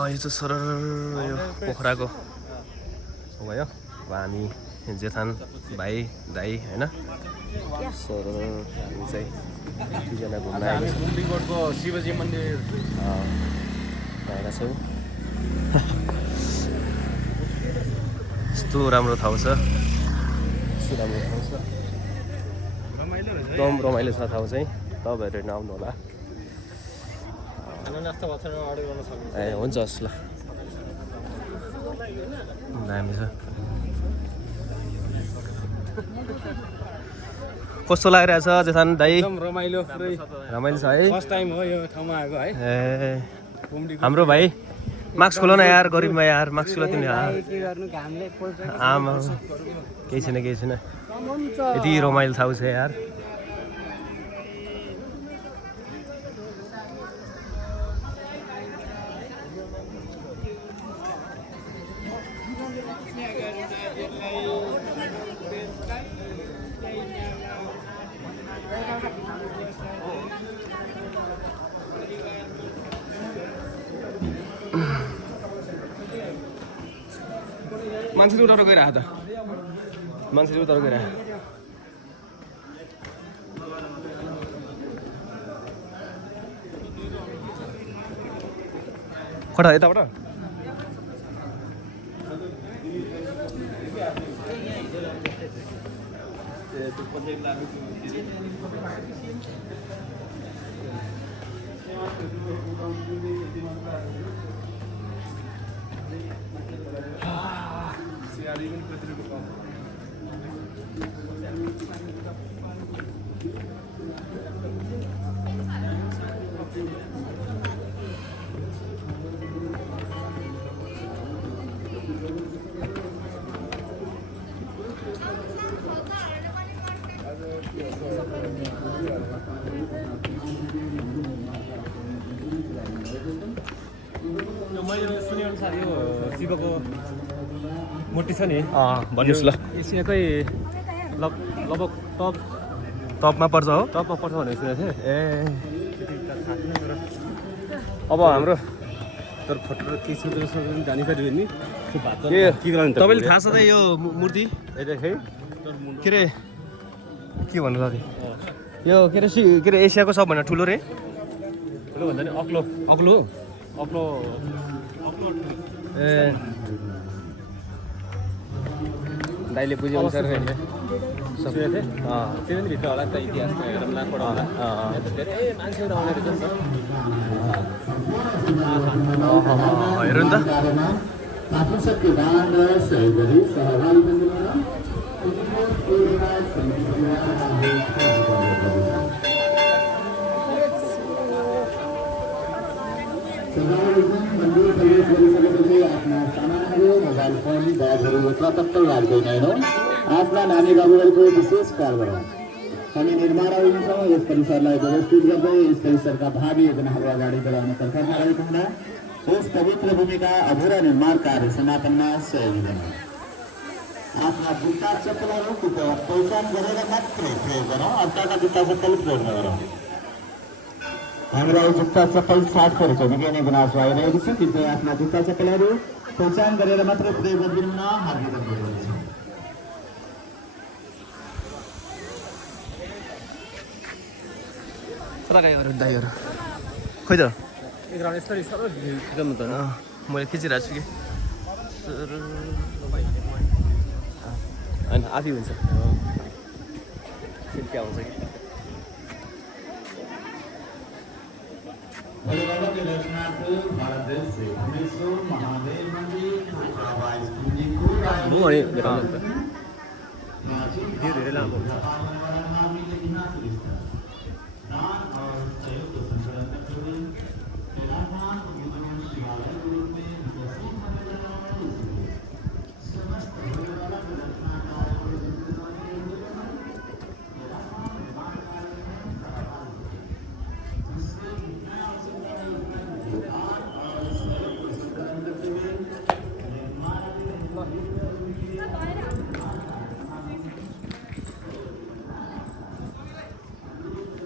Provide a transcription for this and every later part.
यो चाहिँ सरर यो पोखराको हो भयो। अब हामी जेठान भाइ दाइ होइन सरर हामी चाहिँ दुईजना घुम्न आएको छौँ। कुम्बीकोटको शिवजी मन्दिर आएका छौँ। यस्तो राम्रो ठाउँ छ, यस्तो राम्रो ठाउँ छ, एकदम रमाइलो छ ठाउँ चाहिँ। तपाईँहरू हेर्न आउनु होला। ए हुन्छ हस् ल, दामी छ। कस्तो लागिरहेछ जेठान दाइ? एकदम रमाइलो, पुरै रमाइलो छ है। फर्स्ट टाइम हो यो ठाउँमा आएको है। ए हाम्रो भाइ मास्क खोल न यार, गरिबमा यार मास्क खोल तिमी यार। आमा केही छैन केही छैन, यति रमाइलो ठाउँ छ यार। मान्छेले उठाएर गइरह त, मान्छेले उतार गइरह। खडा यताबाट मैले सुनेअनुसार यो शिवको मूर्ति छ नि, भन्नुहोस् ल। एसियाकै लगभग टपमा पर्छ हो? टपमा पर्छ भनेर सुनेको थिएँ। ए अब हाम्रो तर फोटो के छ त्यो जानकारी नि ए तपाईँले थाहा छ त यो मूर्ति के अरे के भन्नु लाग्यो यो के अरे एसियाको सबभन्दा ठुलो रे? ठुलो भन्दा नि अग्लो अग्लो अग्लो ए दाइले बुझे अनुसार सुनेको थिएँ। त्यो पनि भित्र होला त, इतिहासमा हेरौँ पढौँ होला। धेरै मान्छेहरू आउने रहेछ नि त। हेरौँ नि त। आफ्नो शक्ति दान र सहयोग गरी सहभागी बन्नुमा मन्दिर प्रवेश गरिसकेपछि आफ्ना सामानहरू, मोबाइल फोन, ब्यागहरू यत्रतत्र राख्दैन हैनौँ। आफ्ना नानी बाबुहरूको विशेष ख्याल गरौँ। हामी निर्माणाधीन यस परिसरलाई व्यवस्थित गर्दै यस परिसरका भावी योजनाहरू अगाडि बढाउन तर्फमा रहेको हुँदा यस पवित्र भूमिका अधुरा निर्माण कार्य समापनमा सहयोगी बनौँ। आफ्ना जुत्ता चप्पलहरूको पहिचान गरेर मात्रै प्रयोग गरौँ, अर्काका जुत्ता चप्पल प्रयोग नगरौँ। हामीलाई जुत्ता चप्पल 60 रुपियाँ निकै नै गुनासो आइरहेको छ, कृपया आफ्ना जुत्ता चप्पलहरू पहिचान गरेर मात्रै प्रयोग गरिदिनु न, हार्दिक अनुरोध गर्दछु। लगाइहरू दाइहरू खोइ त एक राउन्ड यसरी सबै खिचाउनु त मैले खिचिरहेको छु कि होइन आफै हुन्छ क्या हुन्छ कि म अनि भेटाउनु त धेरै लामो हुन्छ।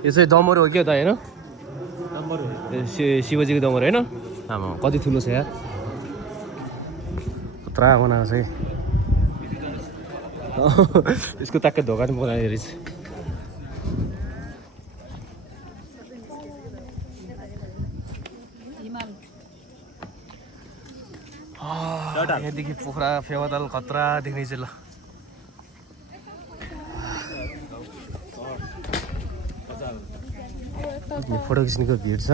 यो चाहिँ डमरू हो क्या त होइन? नम्बर हो शिवजीको डमरू होइन? आमा कति ठुलो छ यार पुरा बनाएको छ कि यसको ट्याक्कै ढोका पनि बनाएको रहेछ यहाँदेखि पोखरा फेवाताल खतरा देख्ने चाहिँ ल फोटो खिच्नेको भिड छ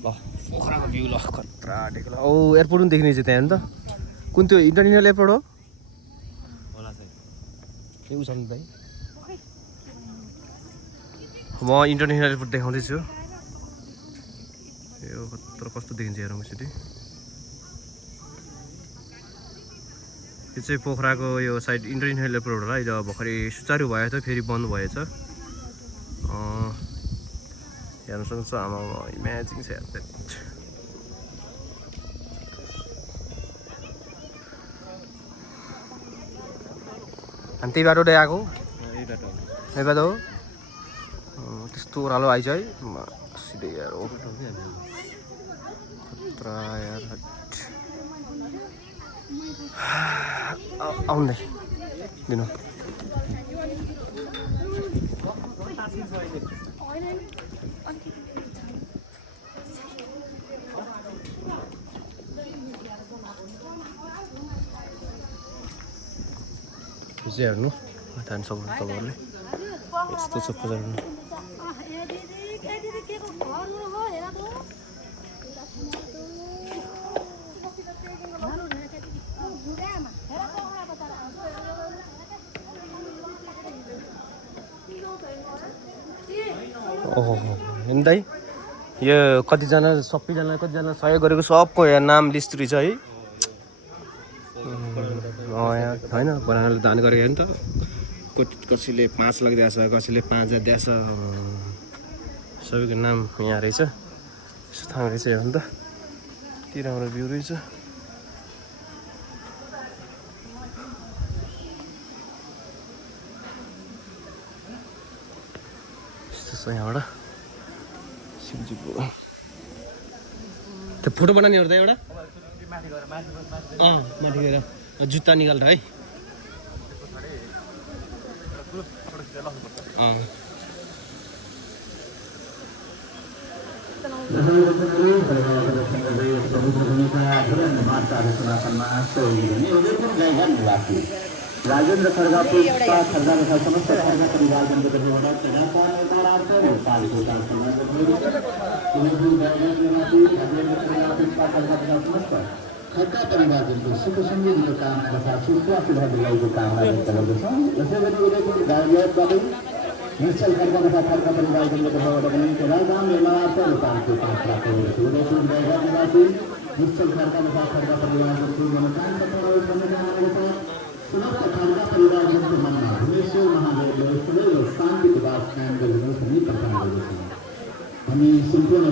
ल पोखराको भ्यू ल खतरा देख्ला औ एयरपोर्ट पनि देख्ने चाहिँ त्यहाँ नि त कुन त्यो इन्टरनेसनल एयरपोर्ट हो के उ छ नि भाइ म इन्टरनेसनल एयरपोर्ट देखाउँदैछु यो खतरा कस्तो देखिन्छ हेरौँ सिटी यो चाहिँ पोखराको यो साइड इन्टरनेसनल एयरपोर्ट होला अहिले भर्खरै सुचारू भयो त फेरि बन्द भएछ हेर्न सक्छ आमा इमेजिङ छ अनि त्यही बाटो आएको यही बाटो हो त्यस्तो ओह्रालो आइज है सिधै यार हो खतरा यार आउँदै दिनु हेर्नु जान सक्नुहुन्छ तपाईँहरूले यस्तो छ बजारमा ओहो हेर्नु दाइ यो कतिजना सबैजना कतिजना सहयोग गरेको सबको यहाँ नाम लिस्ट रहेछ है होइन बनाउनले दान गरेको नि त कसैले 5 लाख दिएछ कसैले 5000 दिएछ सबैको नाम यहाँ रहेछ यस्तो थाहा रहेछ हेर्नु त के राम्रो भ्यू रहेछ यस्तो छ यहाँबाट शिवजीको त्यो फोटो बनाउने हो त एउटा माथि गएर जुत्ता निकाल्दा है राजेंद्र खरगापुर खरगा तथा समस्त खरगा परिवारजन के द्वारा खरगा परिवारजन को सुख समृद्धिको काम तथा सुरक्षा सुधार दिलाइको कामना व्यक्त गर्दछौँ। यसै गरी उदयपुर गाउँबाट निश्चल खरगा तथा खरगा परिवारजनको तर्फबाट पनि राजधाम निर्माणार्थ रूपान्तरण काम प्राप्त हुँदछ। उदयपुर गाउँबाट निवासी निश्चल खरगा तथा खरगा परिवारजनको मनोकामना पूर्ण गर्ने कामना छ। समस्त खरगा परिवारजनको मनमा धुमेश्वर महादेवले सदैव शान्तिको वास कायम गरिदिनुहोस् भनी प्रार्थना गर्दछौँ। हामी सम्पूर्ण